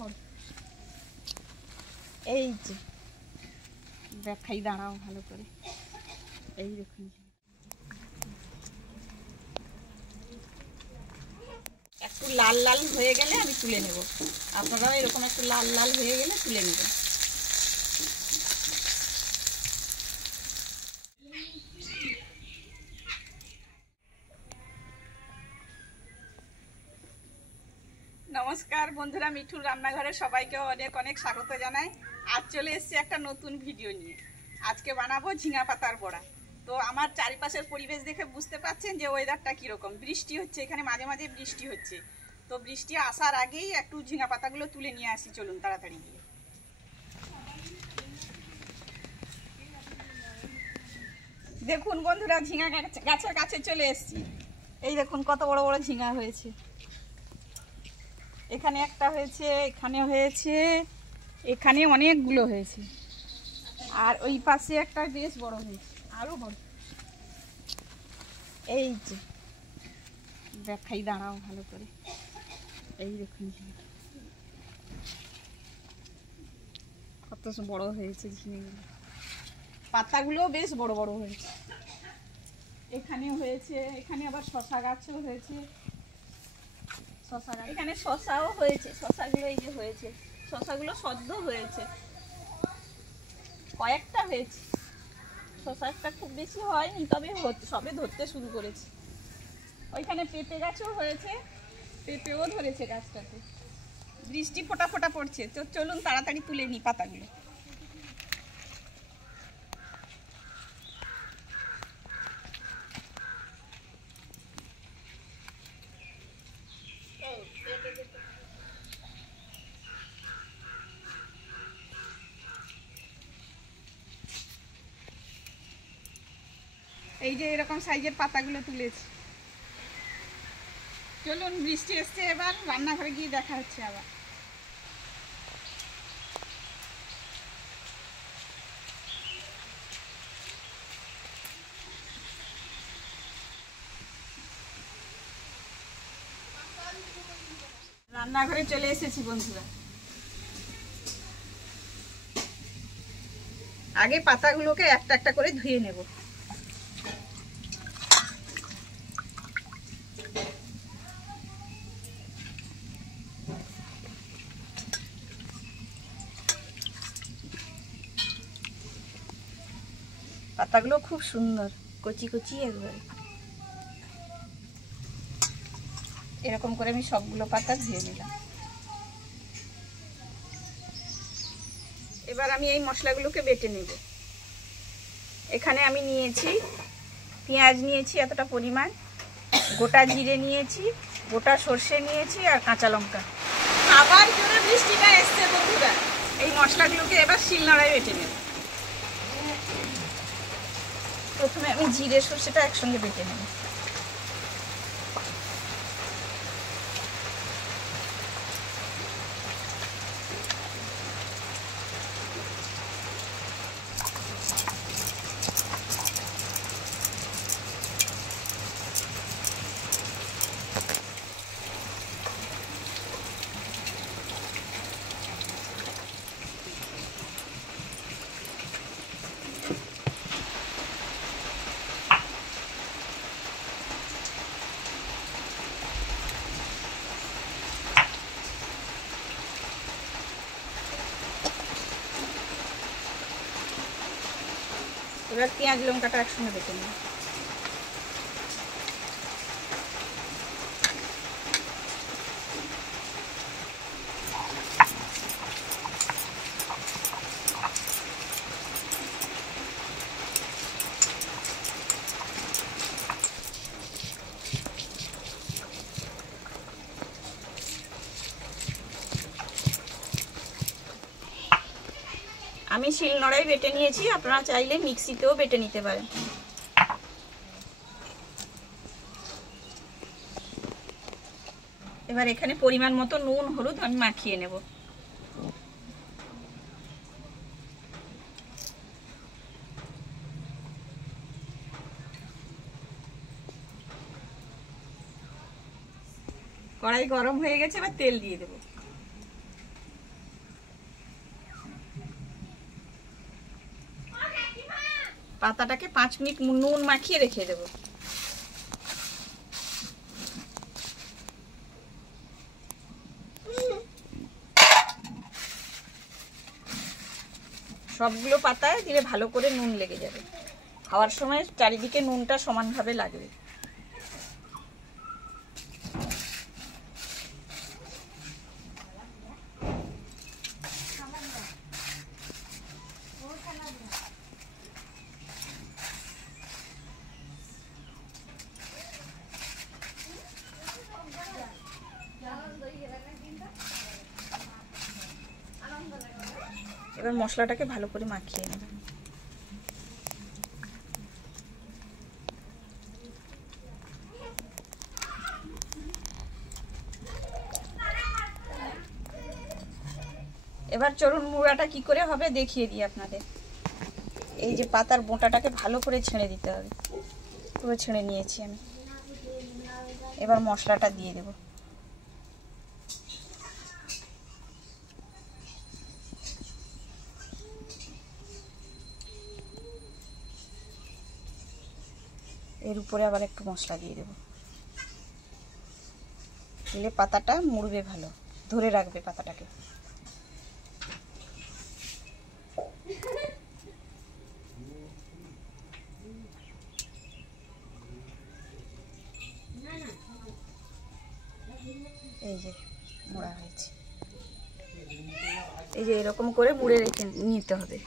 বড়। এই যে দেখাই, দাঁড়াও ভালো করে। এই দেখুন, একটু লাল লাল হয়ে গেলে আমি তুলে নেব। আপনারাও এরকম একটু লাল লাল হয়ে গেলে তুলে নেবেন। নমস্কার বন্ধুরা, মিঠুর রান্নাঘরে সবাইকে অনেক অনেক স্বাগত জানাই। আজ চলে এসেছি একটা নতুন ভিডিও নিয়ে। আজকে বানাবো ঝিঙা পাতার বড়া। তো আমার চারিপাশের পরিবেশ দেখে বুঝতে পারছেন যে ওয়েদারটা কীরকম। বৃষ্টি হচ্ছে, এখানে মাঝে মাঝে বৃষ্টি হচ্ছে। তো বৃষ্টি আসার আগেই একটু ঝিঙা পাতাগুলো তুলে নিয়ে আসি, চলুন তাড়াতাড়ি গিয়ে। দেখুন বন্ধুরা, ঝিঙা গাছের কাছে চলে এসেছি। এই দেখুন কত বড় বড় ঝিঙা হয়েছে। এখানে একটা হয়েছে, এখানে হয়েছে, এখানে অনেকগুলো হয়েছে, আর ওই পাশে একটা বেশ বড় হয়েছে, আরো বড়। এই যে দেখাই, দাঁড়াও ভালো করে। এই দেখুন কত বড় হয়েছে ঝিঙেগুলো। পাতাগুলো বেশ বড় বড় হয়েছে। এখানেও হয়েছে, এখানে আবার শশা গাছও হয়েছে। শশা গাছ, এখানে শশাও হয়েছে। শশাগুলো এই যে হয়েছে, শশাগুলো সদ্য হয়েছে, কয়েকটা হয়েছে। শশা একটা খুব বেশি হয়নি, তবে সবে ধরতে শুরু করেছে। ওইখানে পেঁপে গাছও হয়েছে, পেঁপেও ধরেছে গাছটাতে। বৃষ্টি ফোঁটা ফোঁটা পড়ছে, তো চলুন তাড়াতাড়ি তুলে নিই পাতাগুলো। এই যে এরকম সাইজের পাতাগুলো তুলেছি। চলুন, বৃষ্টি এসছে, এবার রান্নাঘরে গিয়ে দেখা হচ্ছে আবার। রান্নাঘরে চলে এসেছি বন্ধুরা। আগে পাতাগুলোকে একটা একটা করে ধুয়ে নেব। পাতাগুলো খুব সুন্দর, কচি কচি একবারে। এরকম করে আমি সবগুলো পাতা ধুয়ে নিলাম। এবার আমি এই মশলাগুলোকে বেটে নেব। এখানে আমি নিয়েছি পেঁয়াজ, নিয়েছি এতটা পরিমাণ, গোটা জিরে নিয়েছি, গোটা সর্ষে নিয়েছি, আর কাঁচা লঙ্কা। আবার জোরে বৃষ্টিটা এসছে বন্ধুরা। এই মশলাগুলোকে এবার শিলনোড়ায় বেটে নেব। প্রথমে আমি জিরে সর্ষেটা একসঙ্গে বেটে নেব। এবার পেঁয়াজ লঙ্কাটা একসঙ্গে বেটে নেব। আমি শিলনোড়ায় বেটে নিয়েছি, আপনারা চাইলে মিক্সিতেও বেটে নিতে পারেন। এবার এখানে পরিমাণ মতো নুন হলুদ আমি মাখিয়ে নেব। কড়াই গরম হয়ে গেছে, এবার তেল দিয়ে দেব। পাতাটাকে 5 মিনিট নুন মাখিয়ে রেখে দেব। সবগুলো পাতায় দিলে ভালো করে নুন লেগে যাবে। খাওয়ার সময় চারিদিকে নুনটা সমানভাবে লাগবে। এবার মশলাটাকে ভালো করে মাখিয়ে নেব। এবার চলুন মুড়াটা কি করে হবে দেখিয়ে দিই আপনাদের। এই যে পাতার বোঁটাটাকে ভালো করে ছেড়ে দিতে হবে। পুরো ছেড়ে নিয়েছি আমি। এবার মশলাটা দিয়ে দেব। এর উপরে আবার একটু মশলা দিয়ে দেব। দিলে পাতাটা মুড়বে ভালো, ধরে রাখবে পাতাটাকে। এই যে মোড়া হয়েছে। এই যে এরকম করে মুড়ে রেখে নিতে হবে।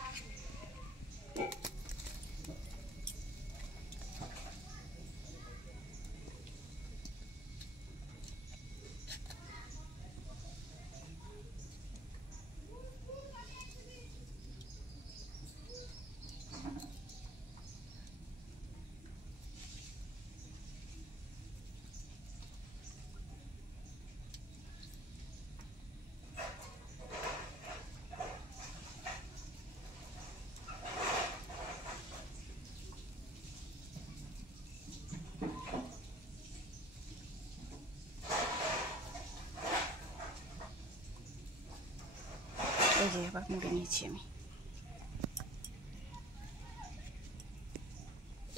এই যে আবার মুড়ে নিয়েছি আমি।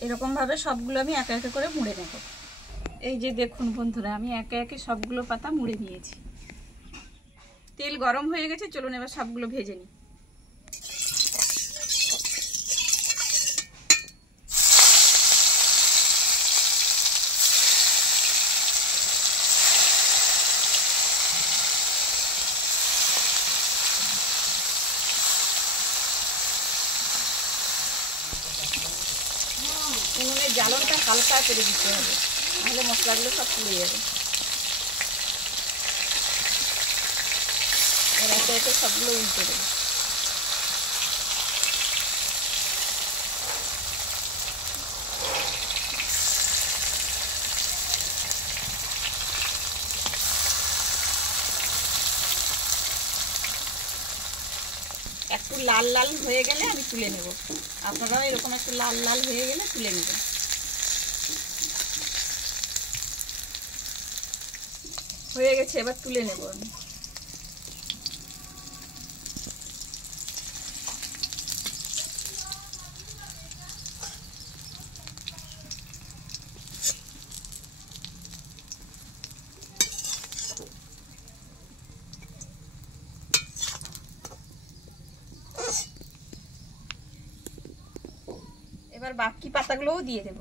এরকম ভাবে সবগুলো আমি একে একে করে মুড়ে নেব। এই যে দেখুন বন্ধুরা, আমি একে একে সবগুলো পাতা মুড়ে নিয়েছি। তেল গরম হয়ে গেছে, চলুন এবার সবগুলো ভেজে নিই। উনুনের জ্বালনটা হালকা করে দিতে হবে, নাহলে মশলাগুলো সব পুড়ে যাবে। আর একে একে সবগুলো উল্টে দেবে। একটু লাল লাল হয়ে গেলে আমি তুলে নেব। আপনারাও এরকম একটু লাল লাল হয়ে গেলে তুলে নেবেন। হয়ে গেছে, এবার তুলে নেব আমি। এবার বাকি পাতাগুলোও দিয়ে দেব।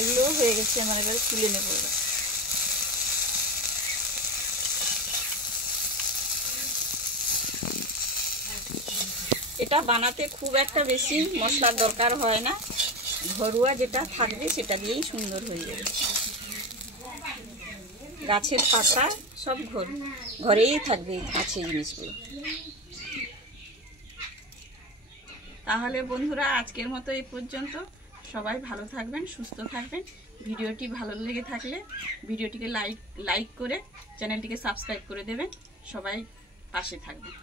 এগুলো হয়ে গেছে আমার, এবার তুলে নেব। এটা বানাতে খুব একটা বেশি মশলার দরকার হয় না, ঘরোয়া যেটা থাকবে সেটা দিয়েই সুন্দর হয়ে যাবে। গাছের পাতা সব ঘরেই থাকবে এই গাছের জিনিসগুলো। তাহলে বন্ধুরা আজকের মতো এই পর্যন্ত। সবাই ভালো থাকবেন, সুস্থ থাকবেন। ভিডিওটি ভালো লেগে থাকলে ভিডিওটিকে লাইক করে চ্যানেলটিকে সাবস্ক্রাইব করে দেবেন। সবাই পাশে থাকবেন।